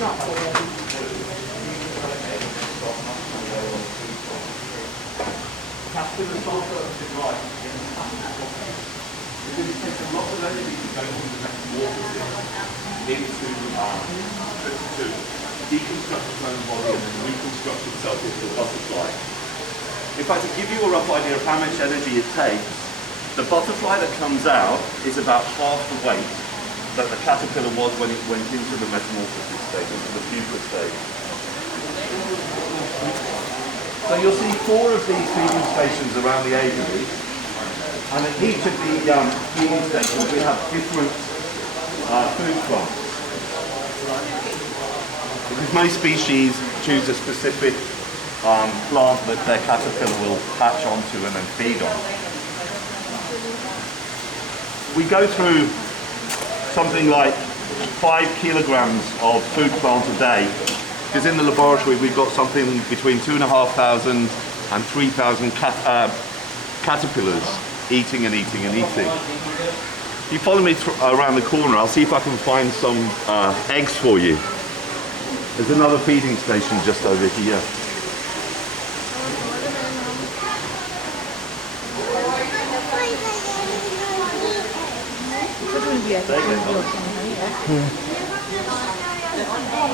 Caterpillars are fermented right in the because it takes a lot of energy to go from the metamorphosis to deconstruct its own body and then reconstruct itself into a butterfly. In fact, to give you a rough idea of how much energy it takes, the butterfly that comes out is about half the weight that the caterpillar was when it went into the metamorphosis stage, into the pupa stage. So you'll see 4 of these feeding stations around the aviary, and at each of the feeding stations we have different food plots. Because most species choose a specific plant that their caterpillar will hatch onto and then feed on. We go through something like 5 kilograms of food plant a day, because in the laboratory we've got something between 2,500 and 3,000 caterpillars eating and eating and eating. If you follow me around the corner, I'll see if I can find some eggs for you. There's another feeding station just over here.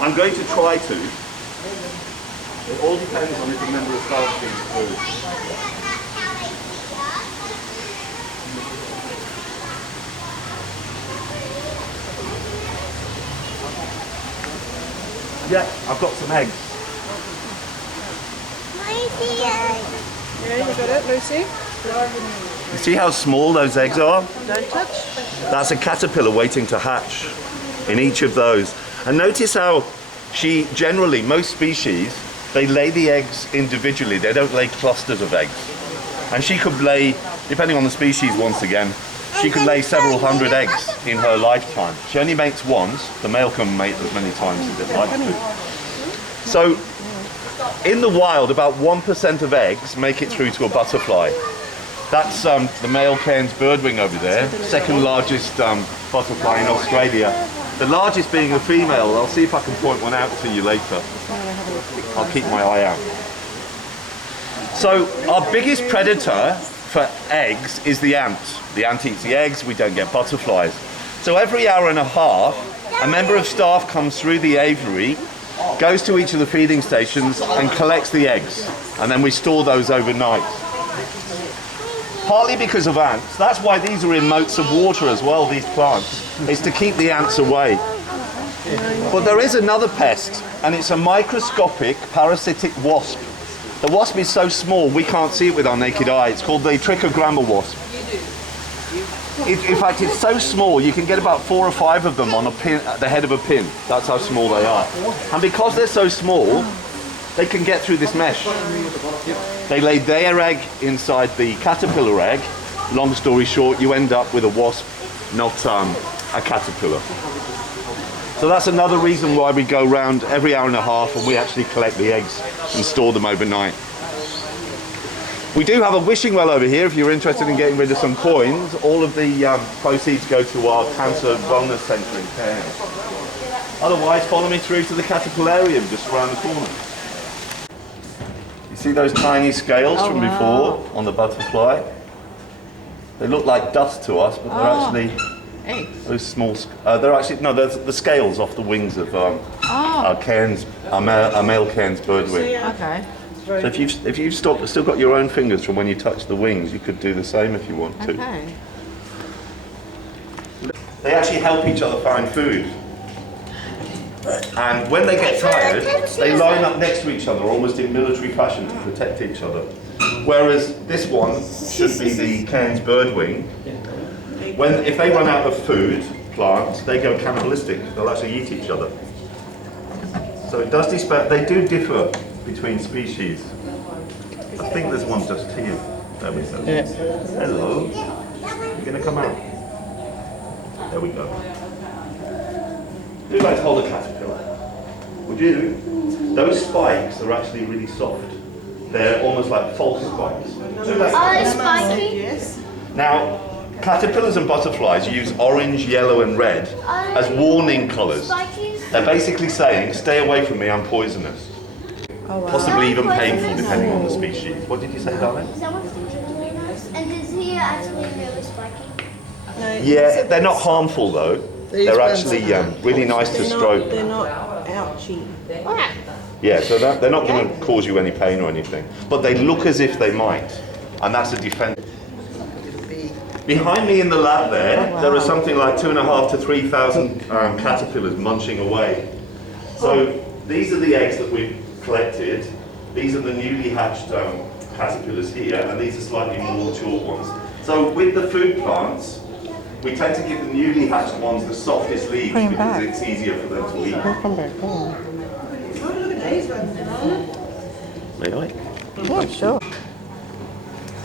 I'm going to try to. It all depends on if a member of staff feeds through. Yeah, I've got some eggs. Yeah, you got it, Lucy. You see how small those eggs are? Don't touch. That's a caterpillar waiting to hatch in each of those. And notice how generally, most species, they lay the eggs individually. They don't lay clusters of eggs. And she could lay, depending on the species once again, she could lay several hundred eggs in her lifetime. She only mates once. The male can mate as many times as it likes to. So, in the wild, about 1% of eggs make it through to a butterfly. That's the male Cairns birdwing over there, second largest butterfly in Australia. The largest being a female. I'll see if I can point one out to you later. I'll keep my eye out. So our biggest predator for eggs is the ant. The ant eats the eggs, we don't get butterflies. So every hour and a half, a member of staff comes through the aviary, goes to each of the feeding stations and collects the eggs. And then we store those overnight. Partly because of ants. That's why these are in moats of water as well, these plants. It's to keep the ants away. But there is another pest, and it's a microscopic parasitic wasp. The wasp is so small we can't see it with our naked eye. It's called the trichogramma wasp. In fact, it's so small you can get about 4 or 5 of them on a pin, at the head of a pin. That's how small they are. And because they're so small, they can get through this mesh. They lay their egg inside the caterpillar egg. Long story short, you end up with a wasp, not a caterpillar. So that's another reason why we go around every hour and a half and we actually collect the eggs and store them overnight. We do have a wishing well over here if you're interested in getting rid of some coins. All of the proceeds go to our cancer wellness centre in Cairns. Otherwise, follow me through to the caterpillarium just around the corner. You see those tiny scales from before on the butterfly? They look like dust to us, but they're actually eggs. Those small. They're actually they're the scales off the wings of our Cairns, a male Cairns birdwing. Okay. So if you've still got your own fingers from when you touch the wings, you could do the same if you want to. Okay. They actually help each other find food. And when they get tired, they line up next to each other, almost in military fashion, to protect each other. Whereas this one should be the Cairns birdwing. If they run out of food, plants, they go cannibalistic. They'll actually eat each other. So it does they do differ between species. I think there's one just here. There we go. Yeah. Hello. You're going to come out. There we go. Who'd like to hold a caterpillar? Would you? Those spikes are actually really soft. They're almost like false spikes. Spiky? Yes. Now, caterpillars and butterflies use orange, yellow and red as warning colours. Spikies? They're basically saying, stay away from me, I'm poisonous. Oh, wow. Possibly even painful, depending on the species. What did you say, darling? Is that what's really nice? And is he actually really spiky? No, Yeah, they're not harmful though. They're actually really nice to stroke. They're not ouchy. Yeah, so they're not going to cause you any pain or anything. But they look as if they might. And that's a defense. Behind me in the lab there are something like 2,500 to 3,000 caterpillars munching away. So these are the eggs that we've collected. These are the newly hatched caterpillars here, and these are slightly more mature ones. So with the food plants, we tend to give the newly hatched ones the softest leaves because it's easier for them to eat. Come back. Oh, look at these ones. May I? Yeah, sure.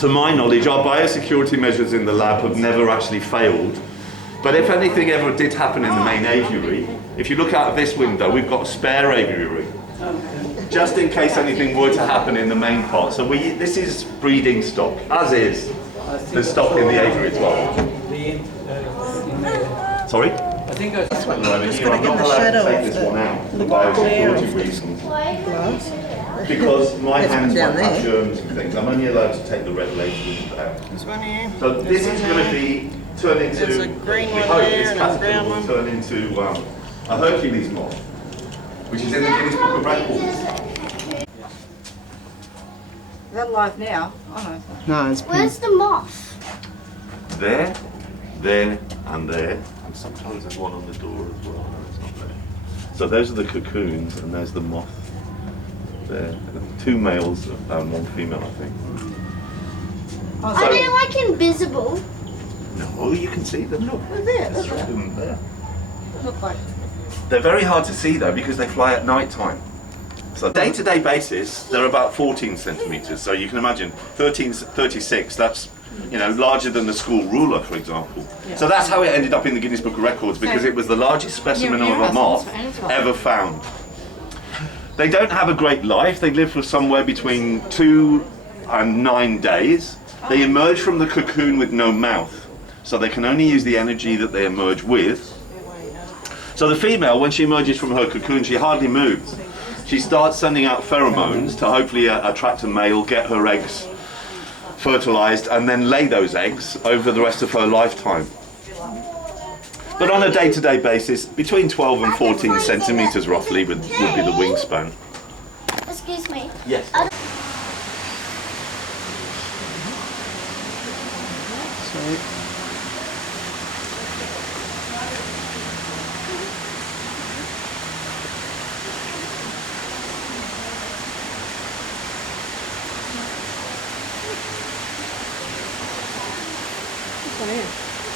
To my knowledge, our biosecurity measures in the lab have never actually failed. But if anything ever did happen in the main aviary, if you look out of this window, we've got a spare aviary, just in case anything were to happen in the main part. So this is breeding stock, as is the stock in the aviary as well. Sorry? I think I This one, No, I'm just here, going I'm to not get the allowed to shadow take off this one out for the glare biosecurity of reasons. gloves. Because my There's one hands down might have there. germs and things. I'm only allowed to take the red labels out. There's one here. So this is going to be turned into, There's a green we one hope there this and a caterpillar brown will one. turn into a Hercules moth, which is in the Guinness Book of Records. Is that live now? Oh no. No, it's Where's the moth? There, and there. And sometimes there's one on the door as well. No, it's not there. So those are the cocoons, and there's the moth there. 2 males and 1 female, I think. Are they like invisible? No, you can see them. Look, Look there. there's Look, them there. look like. They're very hard to see though because they fly at night time. So day-to-day basis, they're about 14 centimeters. So you can imagine 36, that's larger than the school ruler, for example. So that's how it ended up in the Guinness Book of Records because it was the largest specimen of a moth ever found. They don't have a great life. They live for somewhere between 2 and 9 days. They emerge from the cocoon with no mouth. So they can only use the energy that they emerge with. So the female, when she emerges from her cocoon, she hardly moves. She starts sending out pheromones to hopefully attract a male, get her eggs fertilized, and then lay those eggs over the rest of her lifetime. But on a day-to-day basis, between 12 and 14 centimeters roughly would be the wingspan. Excuse me. Yes.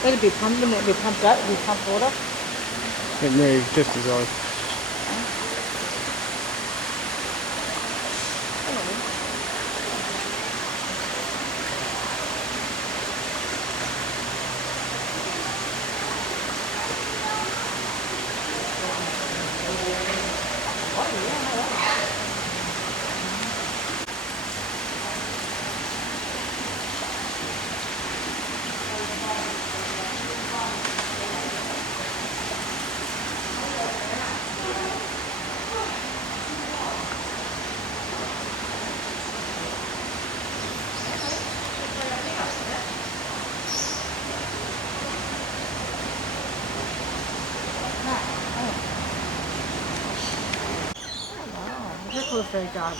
That'd be pumped, wouldn't it? Be pumped up, be pumped water. it moved just as I. Huckleberry garden.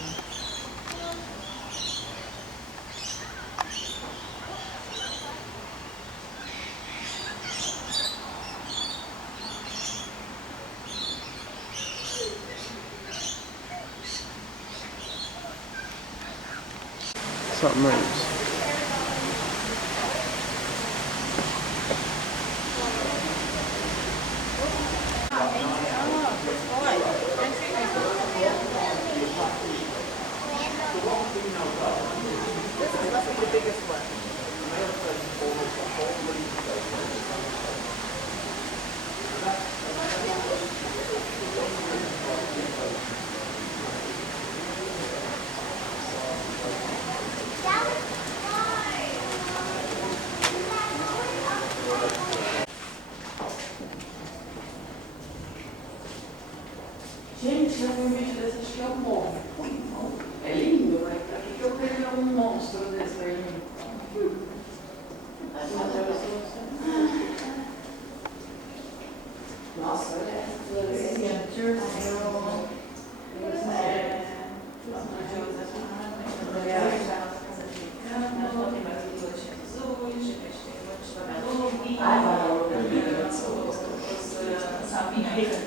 Something moves. Gente, eu vi um vídeo desse, acho que é um morro. É lindo, né? Pra que eu queria um monstro desse aí? Nossa, olha essa. Santury.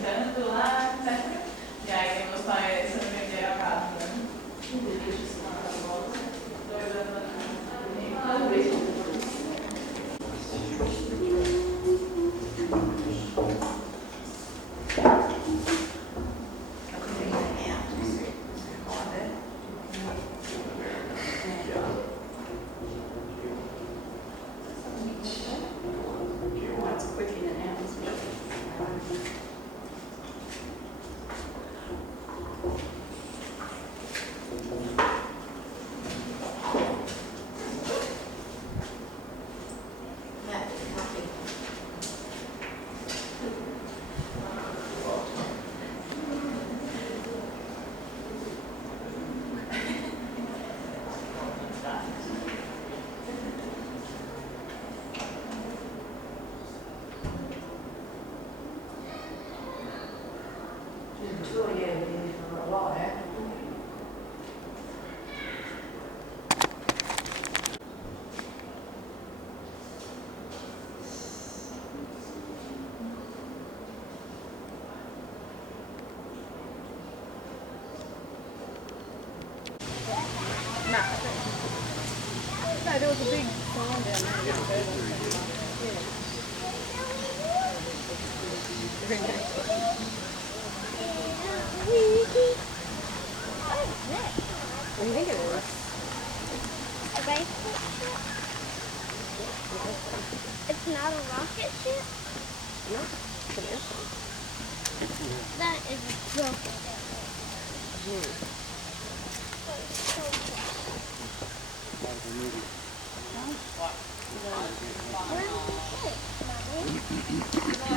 Cantando lá, e aí meus pais venderam a casa, né? No, there was a big sign down there. Very nice. What is this? What do you think it is? A baseball ship? It's not a rocket ship? No, it's an airplane. That is a rocket. So where is the ship, Mommy?